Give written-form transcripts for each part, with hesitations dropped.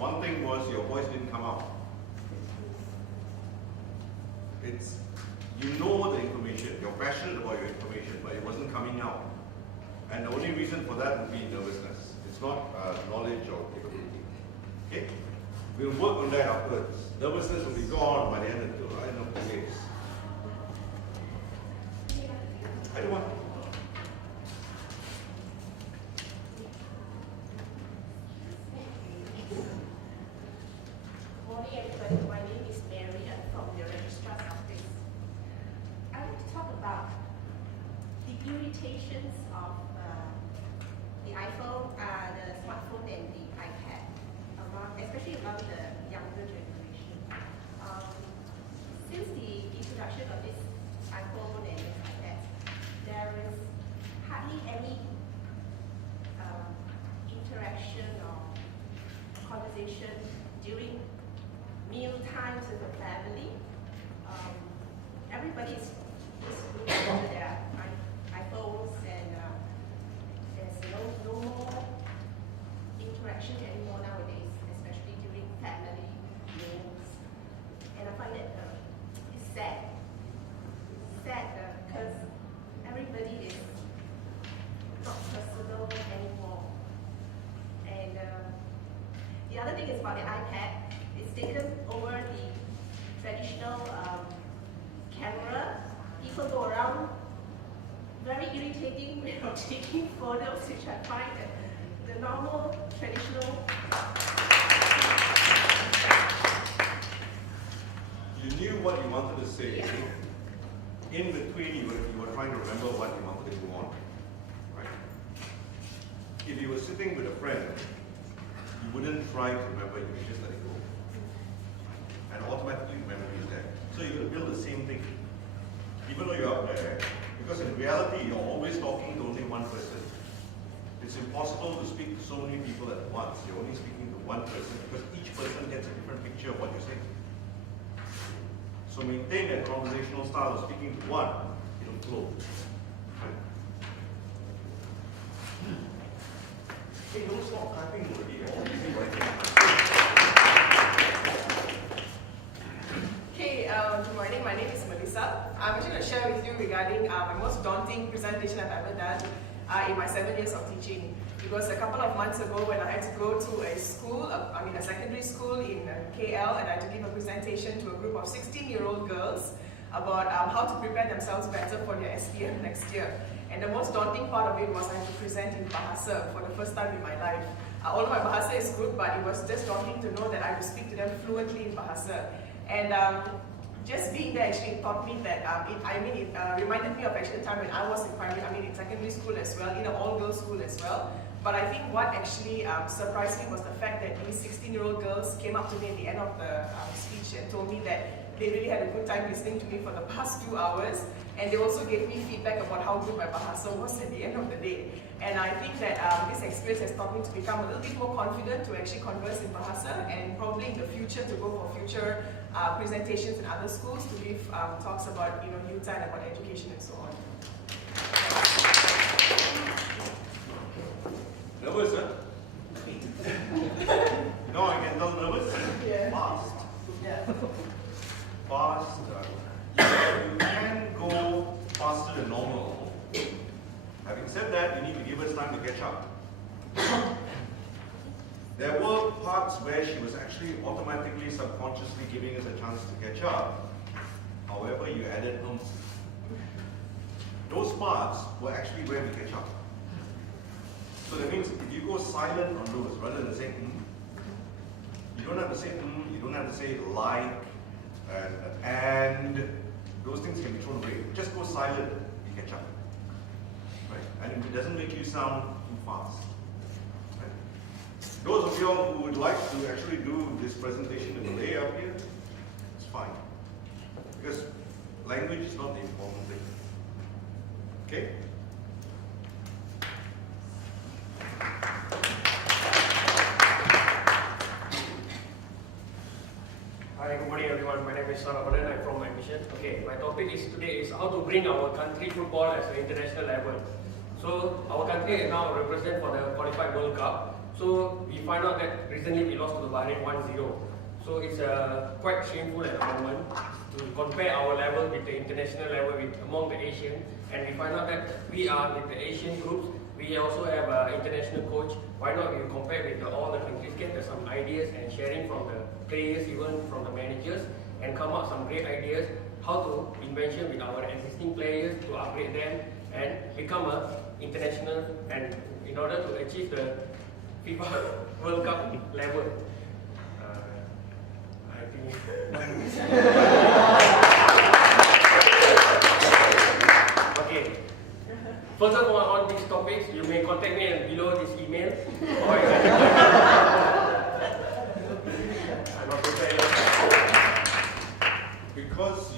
one thing was your voice didn't come out. It's, you know the information, you're passionate about your information, but it wasn't coming out. And the only reason for that would be nervousness. It's not knowledge or capability. Okay? We'll work on that afterwards. Nervousness will be gone by the end of the days. I don't want. Morning, everybody. My name is Mary. I'm from the Registrar's Office. I want to talk about the irritations of the iPhone, the smartphone, and the iPad, especially among the younger generation. Since the introduction of this iPhone and iPad, there is hardly any interaction or conversation during meal times with the family. Everybody is looking into their iPhones, and there's no more interaction anymore nowadays, especially during family meals. And I find that it's sad. Because everybody is not personal anymore. And the other thing is about the iPad. It's taken over the traditional camera. People go around very irritating way of taking photos, which I find that the normal traditional. You knew what you wanted to say. Yeah. In between, you were trying to remember what you wanted to go on. Right? If you were sitting with a friend, you wouldn't try to remember, you would just let it go. And automatically memory is there. So you're going to build the same thing. Even though you're up there, because in reality, you're always talking to only one person. It's impossible to speak to so many people at once. You're only speaking to one person because each person gets a different picture of what you're saying. So maintain that conversational style of speaking to one, it'll flow. Hey, don't stop clapping already. All busy writing. Okay, good morning. My name is Melissa. I'm actually going to share with you regarding my most daunting presentation I've ever done in my 7 years of teaching. It was a couple of months ago when I had to go to a school, a secondary school in KL, and I had to give a presentation to a group of 16-year-old girls about how to prepare themselves better for their SPM next year. And the most daunting part of it was I had to present in Bahasa for the first time in my life. Although my Bahasa is good, but it was just daunting to know that I had to speak to them fluently in Bahasa. And just being there actually taught me that, it reminded me of actually the time when I was in secondary school as well, in an all-girls school as well. But I think what actually surprised me was the fact that these 16-year-old girls came up to me at the end of the speech and told me that they really had a good time listening to me for the past 2 hours. And they also gave me feedback about how good my Bahasa was at the end of the day. And I think that this experience has taught me to become a little bit more confident to actually converse in Bahasa, and probably in the future to go for future presentations in other schools to give talks about UTAR and about education and so on. Nervous, huh? You know, I can tell nervous. Yeah. Fast. Yeah. Fast. You can go faster than normal. Having said that, you need to give us time to catch up. There were parts where she was actually automatically, subconsciously giving us a chance to catch up. However, you added oomph. Those parts were actually where we catch up. So that means if you go silent on those, rather than saying you don't have to say you don't have to say like and those things can be thrown away. Just go silent, you catch up. Right? And it doesn't make you sound too fast. Right? Those of you all who would like to actually do this presentation in Malay up here, it's fine. Because language is not the important thing. Okay? Hi, good morning everyone. My name is Saravanan. I'm from my mission. Okay, my topic today is how to bring our country football as an international level. So our country is now represented for the qualified World Cup. So we find out that recently we lost to the Bahrain 1-0. So it's quite shameful at the moment to compare our level with the international level among the Asian. And we find out that we are with the Asian groups. We also have an international coach. Why not we compare with all the countries, get some ideas and sharing from the players, even from the managers, and come up some great ideas how to invention with our existing players to upgrade them and become a international, and in order to achieve the FIFA World Cup level. I think. Okay. Furthermore, on these topics, you may contact me below this email. Or I'm not prepared. Because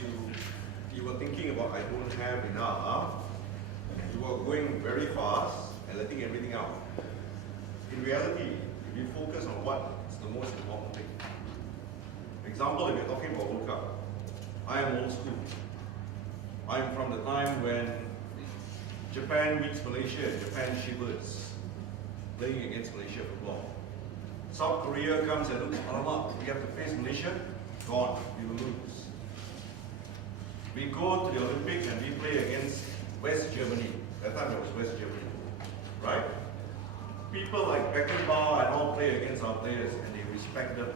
you were thinking about I don't have enough, you were going very fast and letting everything out. In reality, if you focus on what's the most important thing. For example, if you're talking about World Cup, I am old school. I'm from the time when Japan meets Malaysia and Japan shivers, playing against Malaysia football. South Korea comes and looks, alamak, we have to face Malaysia, gone, we will lose. We go to the Olympics and we play against West Germany. That time it was West Germany, right? People like Beckenbauer and all play against our players and they respect them.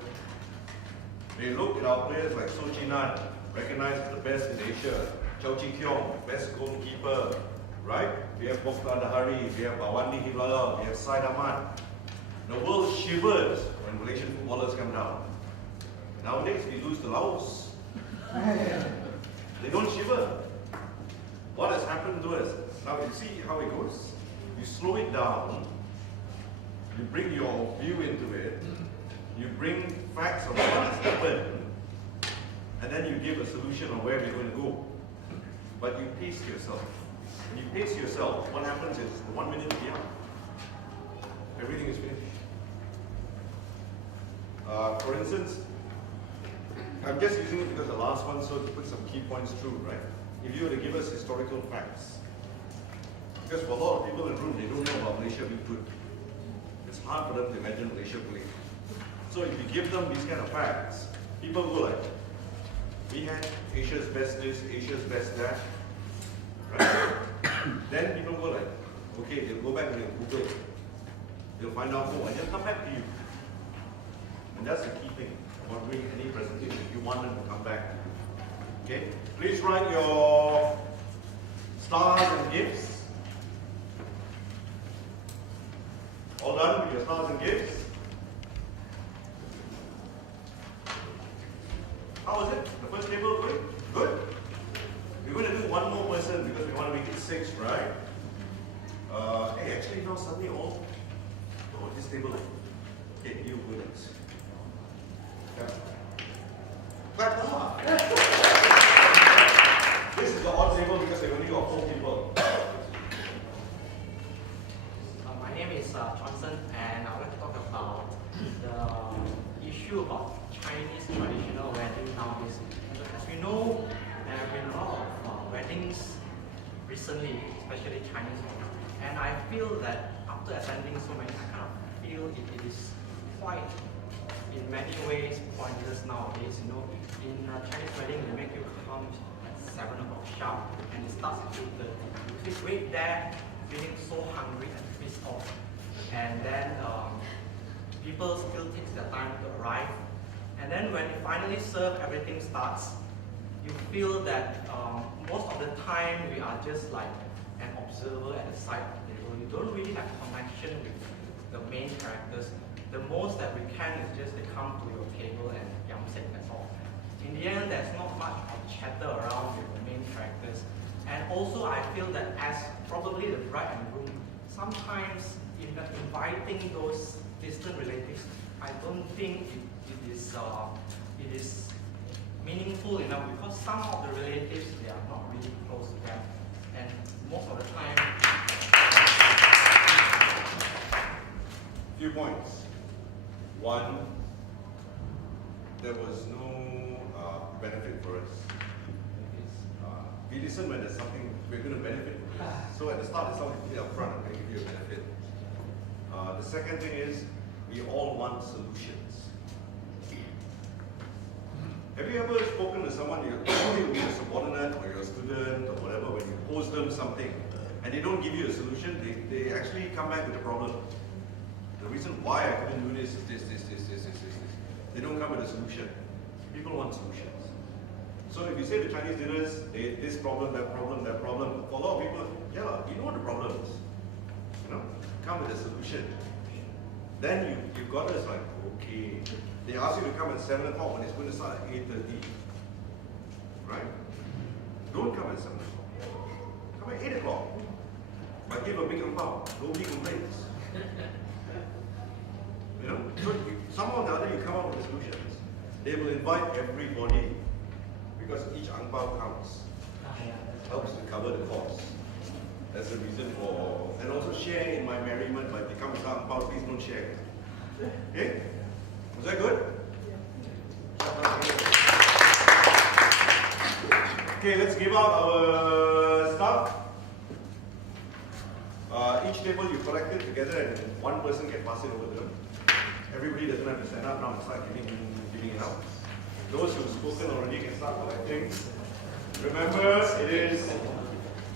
They look at our players like Sochinan, recognized as the best in Asia. Chow Chi Kiong, best goalkeeper, right? We have Mokhtar Dahari, we have Awandi Hilal, we have Said Ahmad. The world shivers when Malaysian footballers come down. Nowadays we lose to Laos. They don't shiver. What has happened to us? Now you see how it goes? You slow it down, you bring your view into it, you bring facts of what has happened, and then you give a solution on where we're going to go. But you pace yourself. When you pace yourself, what happens is 1 minute beyond, everything is finished. For instance, I'm just using it because the last one, so to put some key points through, right? If you were to give us historical facts, because for a lot of people in the room, they don't know about Malaysia being good. It's hard for them to imagine Malaysia playing. So if you give them these kind of facts, people go like, we had Asia's best this, Asia's best that, right? Then people go like, okay, they'll go back and they'll Google, they'll find out more, and they'll come back to you. And that's the key thing about doing any presentation. You want them to come back. Okay? Please write your stars and gifts. All done with your stars and gifts? How was it? The first table good? Good? We're going to do one more person because we want to make it 6, right? Hey, actually now suddenly all this table. Okay, you go next. Yeah. Clap up. This is the odd table because we only got 4 people. My name is Johnson, and I would like to talk about the issue about Chinese traditional wedding nowadays. As we know, there have been a lot of weddings recently, especially Chinese ones. And I feel that after attending so many, I kind of feel it is quite, in many ways, pointless nowadays. You know, in a Chinese wedding, they make you come at 7 o'clock sharp, and it starts at 8:30. You just wait there, feeling so hungry and pissed off. And then people still take their time to arrive. And then when you finally serve, everything starts. You feel that most of the time we are just like an observer at the side of the table. You don't really have connection with the main characters. The most that we can is just they come to your table and yamsek, that's all. In the end, there's not much of chatter around with the main characters. And also I feel that as probably the bride and groom, sometimes in inviting those distant relatives, I don't think it is meaningful enough, because some of the relatives, they are not really close to them. And most of the time... Few points. One, there was no benefit for us. We listen when there's something we're going to benefit from. So at the start, it's not up front, I'm going to give you a benefit. The second thing is, we all want solutions. Have you ever spoken to someone, you're a subordinate or you're a student or whatever, when you pose them something and they don't give you a solution, they actually come back with a problem. The reason why I couldn't do this is this. They don't come with a solution. People want solutions. So if you say the Chinese dinners, this problem, that problem, that problem, for a lot of people, yeah, you know what the problem is. You know, come with a solution. Then you got us like, okay. They ask you to come at 7 o'clock when it's going to start at 8:30. Right? Don't come at 7 o'clock. Come at 8 o'clock. But give a big amount. Nobody complains. You know? So somehow or the other you come up with solutions. They will invite everybody because each ang pao counts. Helps to cover the cost. That's the reason for, and also share in my merriment, but become a ang pao, please don't share. Okay? Was that good? Okay, let's give out our stuff. Each table you collect it together and one person can pass it over to them. Everybody doesn't have to stand up now and start giving it out. Those who've spoken already can start collecting. Remember, it is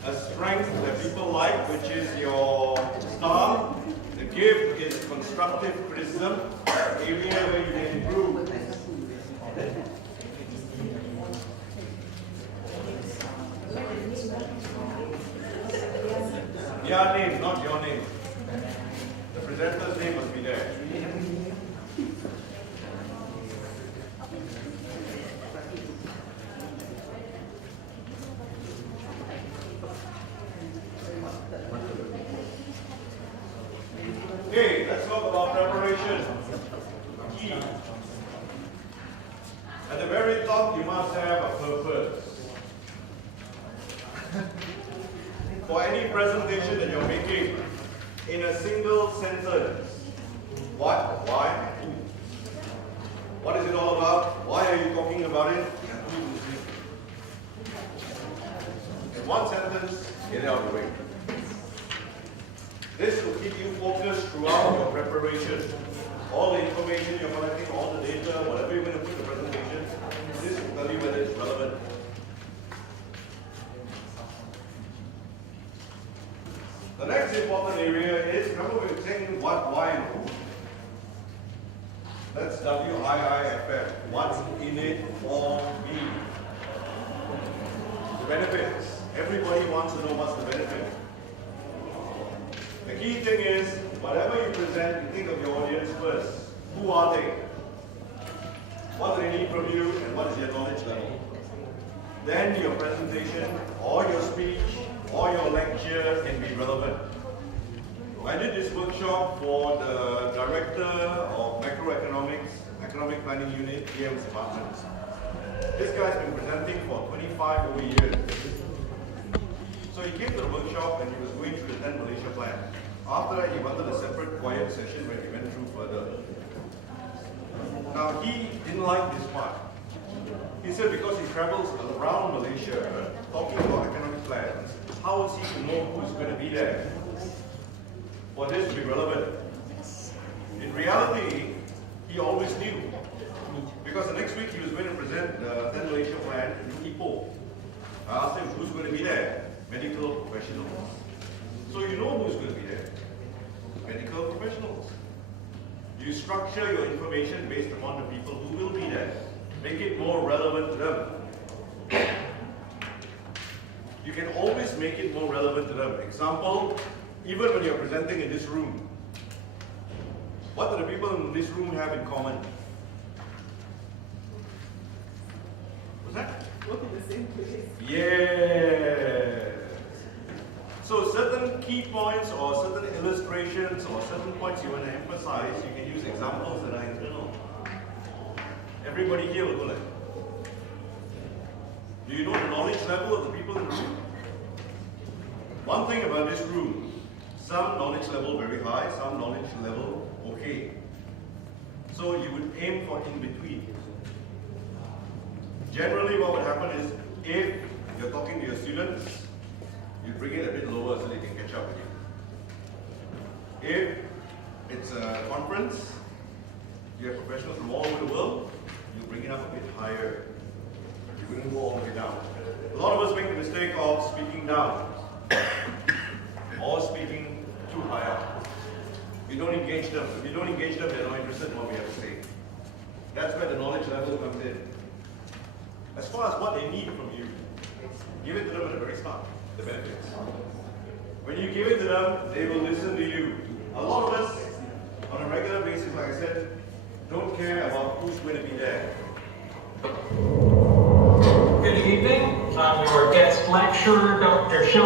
a strength that people like, which is your star. The gift is constructive criticism, area where you can improve. Their name, not your name. The presenter's name must be there. Okay, let's talk about preparation. Key. At the very top, you must have a purpose. For any presentation that you're making, in a single sentence, what, why, and who. What is it all about? Why are you talking about it? And who is it? In one sentence, get it out of the way. This will keep you focused throughout your preparation. All the information you're collecting, all the data, whatever you're going to put in the presentation, this will tell you whether it's relevant. The next important area is, remember we were saying what, why, and who. That's WIIFF. What's in it for me? The benefits. Everybody wants to know what's the benefit. The key thing is, whatever you present, you think of your audience first. Who are they? What do they need from you, and what is their knowledge level? Then your presentation, or your speech, or your lecture can be relevant. I did this workshop for the Director of Macroeconomics, Economic Planning Unit, PM's department. This guy's been presenting for 25 over years. So he came to the workshop and he was going through the 10 Malaysia plan. After that, he wanted a separate quiet session where he went through further. Now, he didn't like this part. He said because he travels around Malaysia talking about economic plans, how is he to know who's going to be there for this to be relevant? In reality, he always knew. Because the next week he was going to present the 10 Malaysia plan in Ipoh. I asked him who's going to be there. Medical professionals. So you know who's going to be there. Medical professionals. You structure your information based upon the people who will be there. Make it more relevant to them. You can always make it more relevant to them. Example, even when you're presenting in this room, what do the people in this room have in common? What's that? Work in the same place. Yeah. So certain key points or certain illustrations or certain points you want to emphasize, you can use examples that are internal. Everybody here will go like, do you know the knowledge level of the people in the room? One thing about this room, some knowledge level very high, some knowledge level okay. So you would aim for in between. Generally what would happen is, if you're talking to your students, you bring it a bit lower so they can catch up with you. If it's a conference, You have professionals from all over the world, you bring it up a bit higher. You wouldn't go all the way down. A lot of us make the mistake of speaking down or speaking too high up. You don't engage them. If you don't engage them, they're not interested in what we have to say. That's where the knowledge level comes in. As far as what they need from you, give it to them at the very start, the benefits. When you give it to them, they will listen to you. A lot of us, on a regular basis, like I said, don't care about who's going to be there. Good evening. I'm your guest lecturer, Dr. Sheldon.